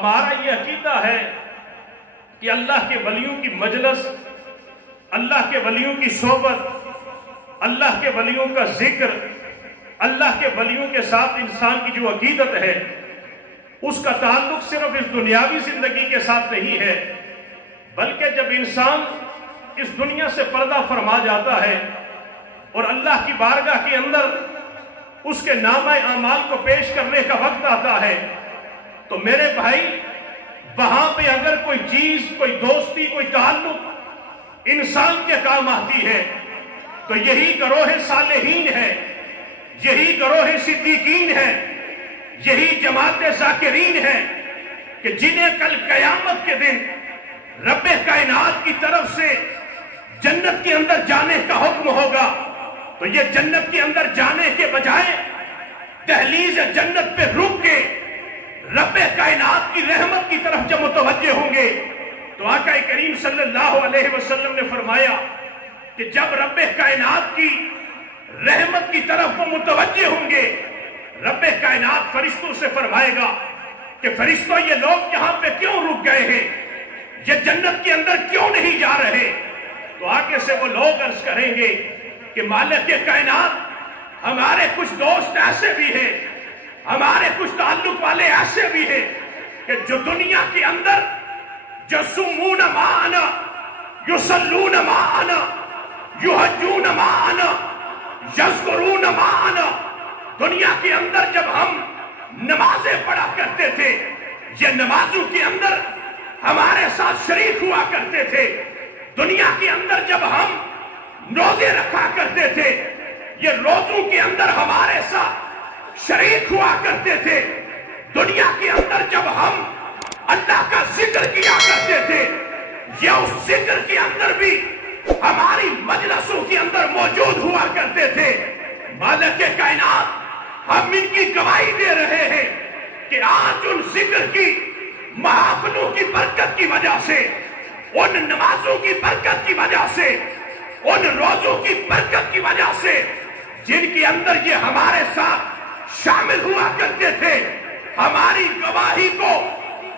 ہمارا یہ عقیدہ ہے کہ اللہ کے ولیوں کی مجلس، اللہ کے ولیوں کی صحبت، اللہ کے ولیوں کا ذکر، اللہ کے ولیوں کے ساتھ انسان کی جو عقیدت ہے اس کا تعلق صرف اس دنیاوی زندگی کے ساتھ نہیں ہے، بلکہ جب انسان اس دنیا سے پردہ فرما جاتا ہے اور اللہ کی بارگاہ کے اندر اس کے نامہ اعمال کو پیش کرنے کا وقت آتا ہے تو میرے بھائی وہاں پہ اگر کوئی چیز، کوئی دوستی، کوئی تعلق انسان کے کام آتی ہے تو یہی گروہ صالحین ہے، یہی گروہ صدیقین ہے، یہی جماعت ذاکرین ہے کہ جنہیں کل قیامت کے دن رب کائنات کی طرف سے جنت کے اندر جانے کا حکم ہوگا تو یہ جنت کے اندر جانے کے بجائے دہلیز جنت پہ رک کے رب کائنات کی رحمت کی طرف جب متوجہ ہوں گے تو آقا کریم صلی اللہ علیہ وسلم نے فرمایا کہ جب رب کائنات کی رحمت کی طرف وہ متوجہ ہوں گے، رب کائنات فرشتوں سے فرمائے گا کہ فرشتوں یہ لوگ یہاں پہ کیوں رک گئے ہیں، یہ جنت کے اندر کیوں نہیں جا رہے؟ تو آگے سے وہ لوگ عرض کریں گے کہ مالک کائنات، ہمارے کچھ دوست ایسے بھی ہیں، ہمارے کچھ تعلق والے ایسے بھی ہیں کہ جو دنیا کے اندر یصومون معنا، یصلون معنا، یحجون معنا، یذکرون معنا، دنیا کے اندر جب ہم نمازیں پڑھا کرتے تھے یہ نمازوں کے اندر ہمارے ساتھ شریک ہوا کرتے تھے، دنیا کے اندر جب ہم روزے رکھا کرتے تھے یہ روزوں کے اندر ہمارے ساتھ شریک ہوا کرتے تھے، دنیا کے اندر جب ہم اللہ کا ذکر کیا کرتے تھے یہ اس ذکر کے اندر بھی ہماری مجلسوں کے اندر موجود ہوا کرتے تھے۔ مالک کائنات ہم ان کی گواہی دے رہے ہیں کہ آج ان ذکر کی محافلوں کی برکت کی وجہ سے، ان نمازوں کی برکت کی وجہ سے، ان روزوں کی برکت کی وجہ سے جن کے اندر یہ ہمارے ساتھ شامل ہوا کرتے تھے، ہماری گواہی کو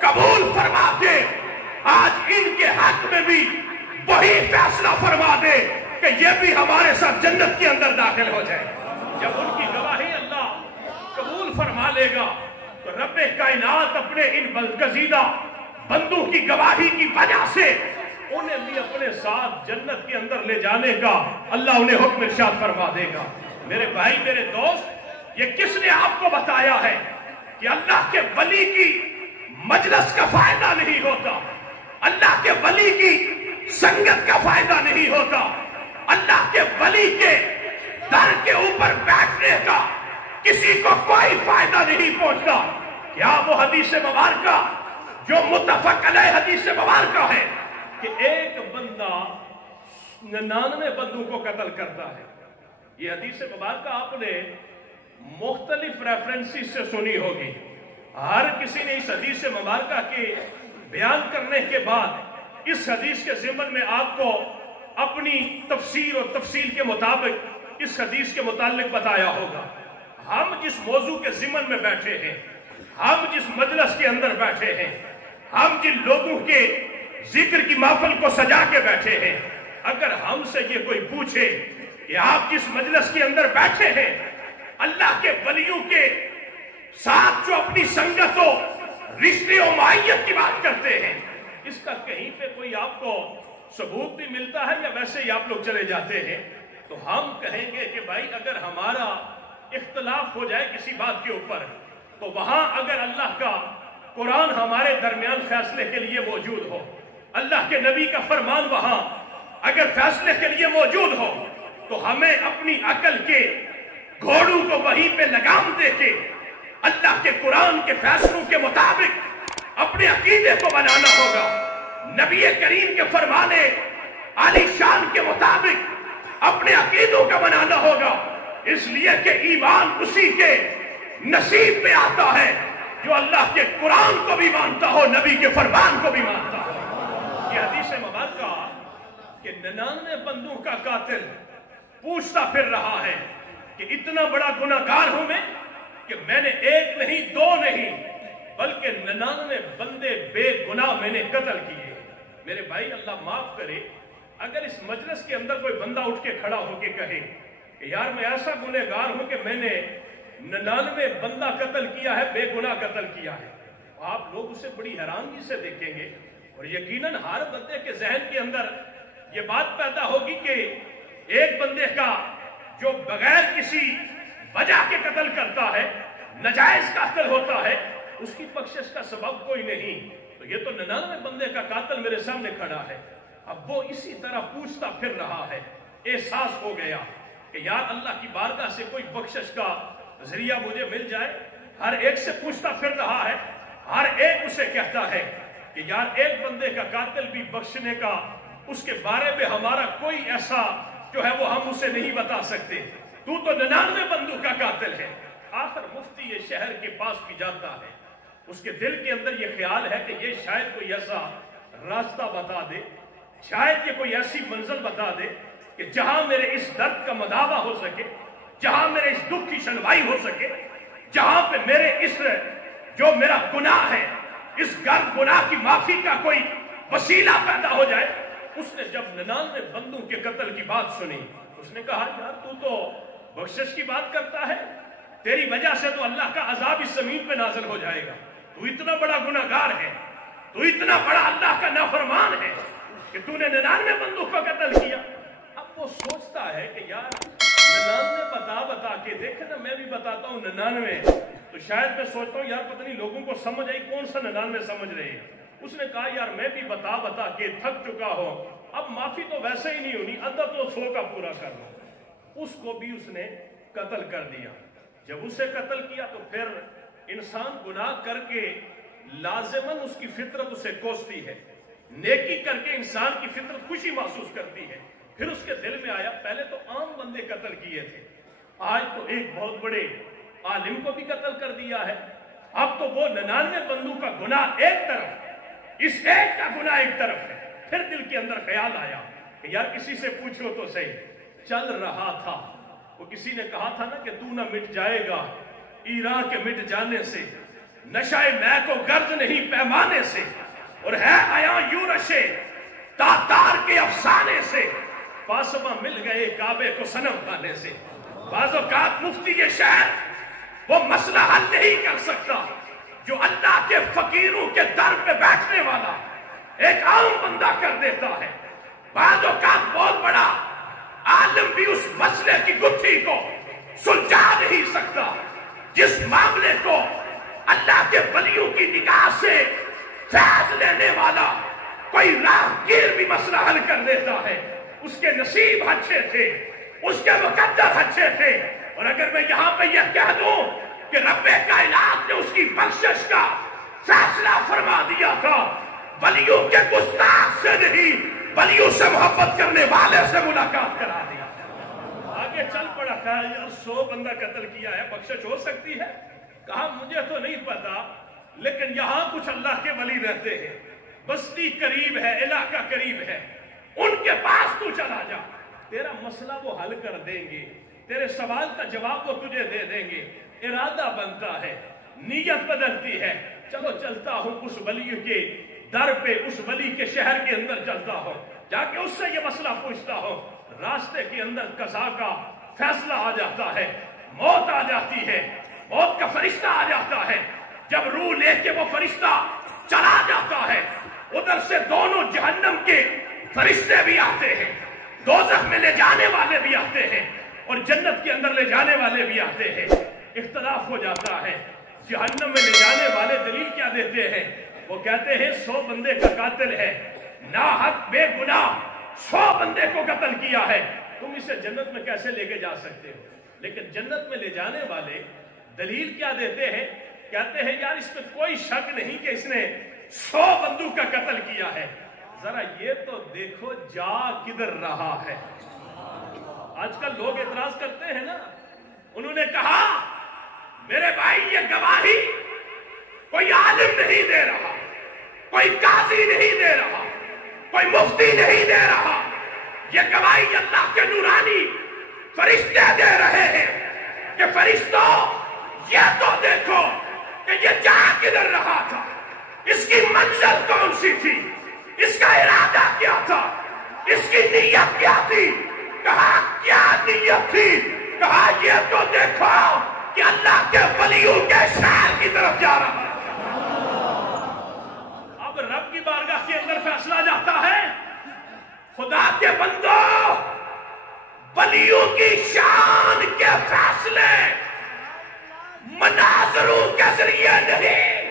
قبول فرما کے آج ان کے حق میں بھی وہی فیصلہ فرما دے کہ یہ بھی ہمارے ساتھ جنت کے اندر داخل ہو جائے۔ جب ان کی گواہی اللہ قبول فرما لے گا تو رب کائنات اپنے ان برگزیدہ بندوں کی گواہی کی وجہ سے انہیں بھی اپنے ساتھ جنت کے اندر لے جانے کا اللہ انہیں حکم ارشاد فرما دے گا۔ میرے بھائی، میرے دوست، یہ کس نے آپ کو بتایا ہے کہ اللہ کے ولی کی مجلس کا فائدہ نہیں ہوتا، اللہ کے ولی کی سنگت کا فائدہ نہیں ہوتا، اللہ کے ولی کے در کے اوپر بیٹھنے کا کسی کو کوئی فائدہ نہیں پہنچتا؟ کیا وہ حدیث مبارکہ جو متفق علیہ حدیث مبارکہ ہے کہ ایک بندہ 99 بندوں کو قتل کرتا ہے؟ یہ حدیث مبارکہ آپ نے مختلف ریفرنسز سے سنی ہوگی، ہر کسی نے اس حدیث مبارکہ کے بیان کرنے کے بعد اس حدیث کے ضمن میں آپ کو اپنی تفسیر اور تفصیل کے مطابق اس حدیث کے متعلق بتایا ہوگا۔ ہم جس موضوع کے ضمن میں بیٹھے ہیں، ہم جس مجلس کے اندر بیٹھے ہیں، ہم جن لوگوں کے ذکر کی محفل کو سجا کے بیٹھے ہیں، اگر ہم سے یہ کوئی پوچھے کہ آپ جس مجلس کے اندر بیٹھے ہیں اللہ کے ولیوں کے ساتھ جو اپنی سنگت و رشتے و معیت کی بات کرتے ہیں، اس کا کہیں پہ کوئی آپ کو ثبوت بھی ملتا ہے یا ویسے ہی آپ لوگ چلے جاتے ہیں؟ تو ہم کہیں گے کہ بھائی اگر ہمارا اختلاف ہو جائے کسی بات کے اوپر تو وہاں اگر اللہ کا قرآن ہمارے درمیان فیصلے کے لیے موجود ہو، اللہ کے نبی کا فرمان وہاں اگر فیصلے کے لیے موجود ہو تو ہمیں اپنی عقل کے گھوڑوں کو وہیں پہ لگام دے کے اللہ کے قرآن کے فیصلوں کے مطابق اپنے عقیدے کو بنانا ہوگا، نبی کریم کے فرمانے عالی شان کے مطابق اپنے عقیدوں کا بنانا ہوگا، اس لیے کہ ایمان اسی کے نصیب میں آتا ہے جو اللہ کے قرآن کو بھی مانتا ہو، نبی کے فرمان کو بھی مانتا ہو۔ یہ حدیث مبارکہ کہ 99 بندوں کا قاتل پوچھتا پھر رہا ہے کہ اتنا بڑا گناہگار ہوں میں کہ میں نے ایک نہیں، دو نہیں، بلکہ 99 بندے بے گناہ میں نے قتل کیے۔ میرے بھائی اللہ معاف کرے، اگر اس مجلس کے اندر کوئی بندہ اٹھ کے کھڑا ہو کے کہے کہ یار میں ایسا گنہگار ہوں کہ میں نے 99 بندہ قتل کیا ہے، بے گناہ قتل کیا ہے، آپ لوگ اسے بڑی حیرانگی سے دیکھیں گے، اور یقیناً ہر بندے کے ذہن کے اندر یہ بات پیدا ہوگی کہ ایک بندے کا جو بغیر کسی وجہ کے قتل کرتا ہے، ناجائز قاتل ہوتا ہے، اس کی بخشش کا سبب کوئی نہیں، تو یہ تو 99 بندے کا قاتل میرے سامنے کھڑا ہے۔ اب وہ اسی طرح پوچھتا پھر رہا ہے، احساس ہو گیا کہ یار اللہ کی بارگاہ سے کوئی بخشش کا ذریعہ مجھے مل جائے۔ ہر ایک سے پوچھتا پھر رہا ہے، ہر ایک اسے کہتا ہے کہ یار ایک بندے کا قاتل بھی بخشنے کا، اس کے بارے میں ہمارا کوئی ایسا جو ہے وہ ہم اسے نہیں بتا سکتے، تو 99 بندوں کا قاتل ہے۔ آخر مفتی یہ شہر کے پاس بھی جاتا ہے، اس کے دل کے اندر یہ خیال ہے کہ یہ شاید کوئی ایسا راستہ بتا دے، شاید یہ کوئی ایسی منزل بتا دے کہ جہاں میرے اس درد کا مداوع ہو سکے، جہاں میرے اس دکھ کی شنوائی ہو سکے، جہاں پہ میرے اس جو میرا گناہ ہے، اس گناہ کی معافی کا کوئی وسیلہ پیدا ہو جائے۔ اس نے جب 99 بندوں کے قتل کی بات سنی، اس نے کہا یار تو بخشش کی بات کرتا ہے، تیری وجہ سے تو اللہ کا عذاب اس زمین پہ نازل ہو جائے گا، تو اتنا بڑا گناہگار ہے، تو اتنا بڑا اللہ کا نافرمان ہے کہ تو نے 99 بندوں کا قتل کیا۔ اب وہ سوچتا ہے کہ یار 99 بتا کے دیکھ نا، میں بھی بتاتا ہوں 99، تو شاید میں سوچتا ہوں یار پتہ نہیں لوگوں کو سمجھ آئی کون سا 99 سمجھ رہے ہیں۔ اس نے کہا یار میں بھی بتا کے تھک چکا ہوں، اب معافی تو ویسے ہی نہیں ہونی، اندر تو 100 کا پورا کر لوں۔ اس کو بھی اس نے قتل کر دیا۔ جب اسے قتل کیا تو پھر انسان گناہ کر کے لازماً اس کی فطرت اسے کوستی ہے، نیکی کر کے انسان کی فطرت خوشی محسوس کرتی ہے۔ پھر اس کے دل میں آیا پہلے تو عام بندے قتل کیے تھے، آج تو ایک بہت بڑے عالم کو بھی قتل کر دیا ہے، اب تو وہ 99 بندوں کا گناہ ایک طرف، اس ایک کا گناہ ایک طرف ہے۔ پھر دل کے اندر خیال آیا کہ یار کسی سے پوچھو تو صحیح، چل رہا تھا، وہ کسی نے کہا تھا نا کہ تو نہ مٹ جائے گا ایران کے مٹ جانے سے، نشہ میں کو غرض نہیں پیمانے سے، اور ہے آیا یورش تاتار کے افسانے سے، پاسباں مل گئے کعبے کو صنم کھانے سے۔ بعض اوقات مفتی یہ شہر وہ مسئلہ حل نہیں کر سکتا جو اللہ کے فقیروں کے در پہ بیٹھنے والا ایک عام بندہ کر دیتا ہے۔ بعض اوقات بہت بڑا عالم بھی اس مسئلے کی گتھی کو سلجھا نہیں سکتا، جس معاملے کو اللہ کے ولیوں کی نگاہ سے فیض لینے والا کوئی راہگیر بھی مسئلہ حل کر دیتا ہے۔ اس کے نصیب اچھے تھے، اس کے مقدر اچھے تھے، اور اگر میں یہاں پہ یہ کہہ دوں کہ رب کائنات نے اس کی بخشش کا فیصلہ فرما دیا تھا، ولیوں کے گستاخ سے نہیں، ولیوں سے محبت کرنے والے سے ملاقات کرا دیا۔ آگے چل پڑا، کہا یار 100 بندہ قتل کیا ہے، بخشش ہو سکتی ہے؟ کہا مجھے تو نہیں پتا، لیکن یہاں کچھ اللہ کے ولی رہتے ہیں، بستی قریب ہے، علاقہ قریب ہے، ان کے پاس تو چلا جا، تیرا مسئلہ وہ حل کر دیں گے، تیرے سوال کا جواب وہ تجھے دے دیں گے۔ ارادہ بنتا ہے، نیت بدلتی ہے، چلو چلتا ہوں اس ولی کے در پہ، اس ولی کے شہر کے اندر چلتا ہوں، جا کے اس سے یہ مسئلہ پوچھتا ہوں۔ راستے کے اندر قضا کا فیصلہ آ جاتا ہے، موت آ جاتی ہے، موت کا فرشتہ آ جاتا ہے۔ جب روح لے کے وہ فرشتہ چلا جاتا ہے، ادھر سے دونوں جہنم کے فرشتے بھی آتے ہیں، دوزخ میں لے جانے والے بھی آتے ہیں، اور جنت کے اندر لے جانے والے بھی آتے ہیں۔ اختلاف ہو جاتا ہے، جہنم میں لے جانے والے دلیل کیا دیتے ہیں؟ وہ کہتے ہیں 100 بندے کا قاتل ہے، ناحق بے گناہ 100 بندے کو قتل کیا ہے، تم اسے جنت میں کیسے لے کے جا سکتے ہو؟ لیکن جنت میں لے جانے والے دلیل کیا دیتے ہیں؟ کہتے ہیں یار اس میں کوئی شک نہیں کہ اس نے 100 بندوں کا قتل کیا ہے، ذرا یہ تو دیکھو جا کدھر رہا ہے۔ آج کل لوگ اعتراض کرتے ہیں نا، انہوں نے کہا میرے بھائی یہ گواہی کوئی عالم نہیں دے رہا، کوئی قاضی نہیں دے رہا، کوئی مفتی نہیں دے رہا، یہ گواہی اللہ کے نورانی فرشتے دے رہے ہیں کہ فرشتوں یہ تو دیکھو کہ کہ یہ جا کدھر رہا تھا، اس کی منزل کون سی تھی، اس کا ارادہ کیا تھا، اس کی نیت کیا تھی. کہا کیا نیت تھی؟ کہا یہ تو دیکھو کہ اللہ کے ولیوں کے شہر کی طرف جا رہا ہے. اب رب کی بارگاہ کے اندر فیصلہ جاتا ہے، خدا کے بندوں، ولیوں کی شان کے فیصلے مناظروں کے ذریعے نہیں،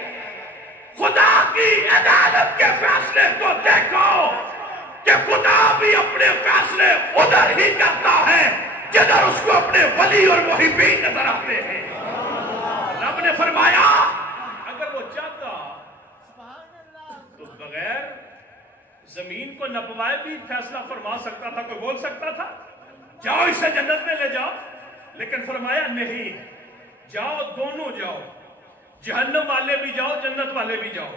خدا کی عدالت کے فیصلے کو دیکھو کہ خدا بھی اپنے فیصلے ادھر ہی کرتا ہے جدھر اس کو اپنے ولی اور محبین نظر آتے ہیں. رب نے فرمایا اگر وہ چاہتا تو بغیر زمین کو نپوائے بھی فیصلہ فرما سکتا تھا. کوئی بول سکتا تھا جاؤ اسے جنت میں لے جاؤ، لیکن فرمایا نہیں، جاؤ دونوں جاؤ، جہنم والے بھی جاؤ، جنت والے بھی جاؤ،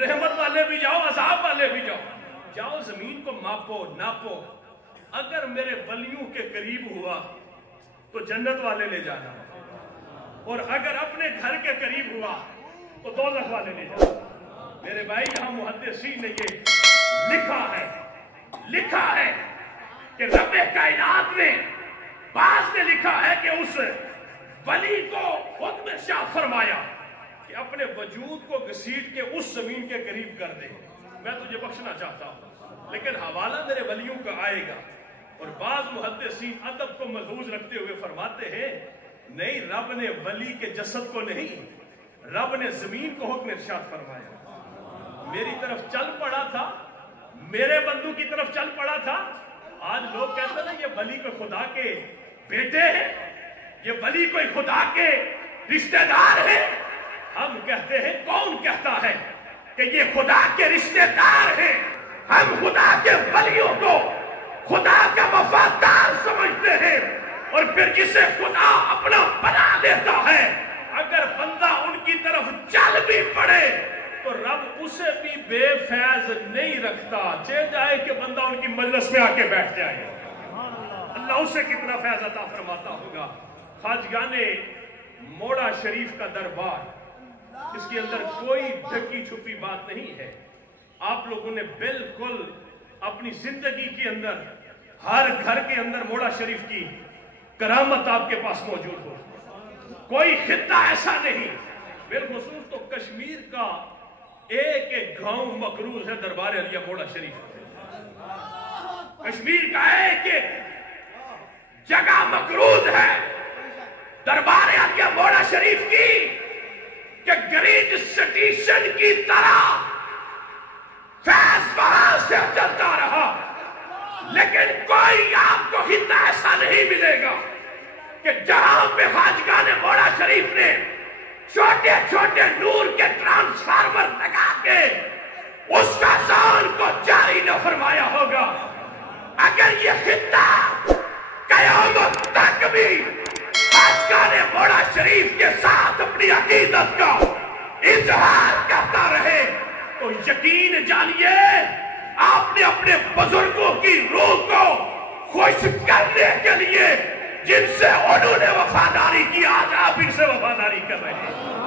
رحمت والے بھی جاؤ، عذاب والے بھی جاؤ. جاؤ زمین کو ماپو ناپو، اگر میرے ولیوں کے قریب ہوا تو جنت والے لے جانا، اور اگر اپنے گھر کے قریب ہوا تو دوزخ والے لے جانا. میرے بھائی یہاں محدثین نے یہ لکھا ہے کہ رب کائنات نے بعض نے لکھا ہے کہ اس ولی کو خود میں ارشاد فرمایا کہ اپنے وجود کو گھسیٹ کے اس زمین کے قریب کر دے، میں تجھے بخشنا چاہتا ہوں. لیکن حوالہ میرے ولیوں کا آئے گا. اور بعض محدثین ادب کو ملحوظ رکھتے ہوئے فرماتے ہیں نہیں، رب نے ولی کے جسد کو نہیں، رب نے زمین کو حکم ارشاد فرمایا. میری طرف چل پڑا تھا، میرے بندوں کی طرف چل پڑا تھا. آج لوگ کہتے ہیں یہ ولی کوئی خدا کے بیٹے ہیں، یہ ولی کوئی خدا کے رشتہ دار ہیں. ہم کہتے ہیں کون کہتا ہے کہ یہ خدا کے رشتہ دار ہیں؟ ہم خدا کے ولیوں کو خدا کا وفادار سمجھتے ہیں، اور پھر جسے خدا اپنا بنا لیتا ہے اگر بندہ ان کی طرف چل بھی پڑے تو رب اسے بھی بے فیض نہیں رکھتا. چاہے جائے کہ بندہ ان کی مجلس میں آ کے بیٹھ جائے، اللہ اسے کتنا فیض عطا فرماتا ہوگا. خواجگان موڑا شریف کا دربار، اس کے اندر کوئی ڈھکی چھپی بات نہیں ہے. آپ لوگوں نے بالکل اپنی زندگی کے اندر ہر گھر کے اندر موڑا شریف کی کرامت آپ کے پاس موجود ہو. کوئی خطہ ایسا نہیں، بالخصوص تو کشمیر کا ایک ایک گاؤں مقروض ہے دربار علیہ موڑا شریف. کشمیر کا ایک ایک جگہ مقروض ہے دربار علیہ موڑا شریف کی کہ گریج سٹیشن کی طرح فیض وہاں سے چلتا رہا. لیکن کوئی آپ کو خطہ ایسا نہیں ملے گا کہ جہاں پہ خواجگان موڑا شریف نے چھوٹے چھوٹے نور کے ٹرانسفارمر لگا کے اس فیضان کو جاری نہ فرمایا ہوگا. اگر یہ خطہ قیامت تک بھی خواجگان موڑا شریف کے ساتھ اپنی عقیدت کا اظہار کرتا رہے تو یقین جانیے آپ نے اپنے بزرگوں کی روح کو خوش کرنے کے لیے جن سے انہوں نے وفاداری کی آج آپ ان سے وفاداری کر رہے ہیں.